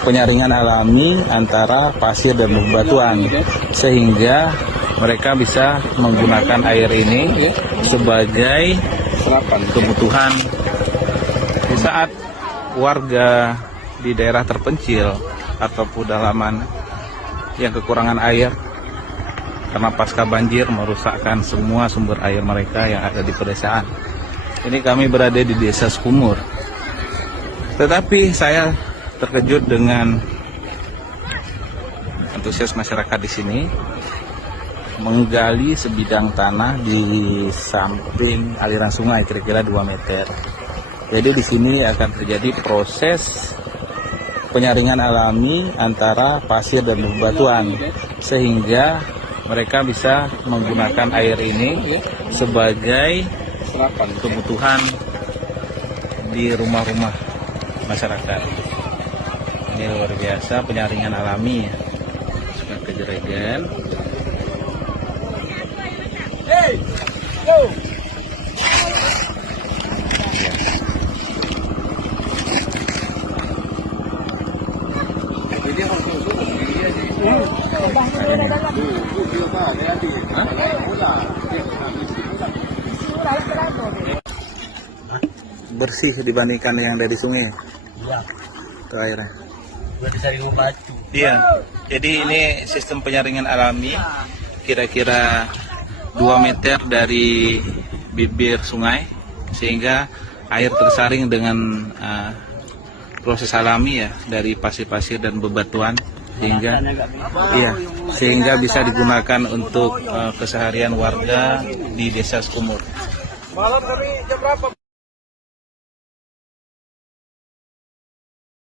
penyaringan alami antara pasir dan bebatuan, sehingga mereka bisa menggunakan air ini sebagai kebutuhan di saat warga di daerah terpencil atau pedalaman yang kekurangan air karena pasca banjir merusakkan semua sumber air mereka yang ada di pedesaan. Ini kami berada di Desa Sukumur. Tetapi saya terkejut dengan antusias masyarakat di sini menggali sebidang tanah di samping aliran sungai kira-kira 2 meter. Jadi di sini akan terjadi proses penyaringan alami antara pasir dan bebatuan, sehingga mereka bisa menggunakan air ini sebagai kebutuhan di rumah-rumah masyarakat. Ini luar biasa penyaringan alami ya. Sungai Kejeragan. Bersih dibandingkan yang dari sungai. Iya. Itu airnya. Udah disaring sama batu. Iya. Jadi ini sistem penyaringan alami kira-kira 2 meter dari bibir sungai, sehingga air tersaring dengan proses alami ya dari pasir-pasir dan bebatuan, sehingga bisa digunakan untuk keseharian warga di Desa Sukumur. Malam kami jam berapa?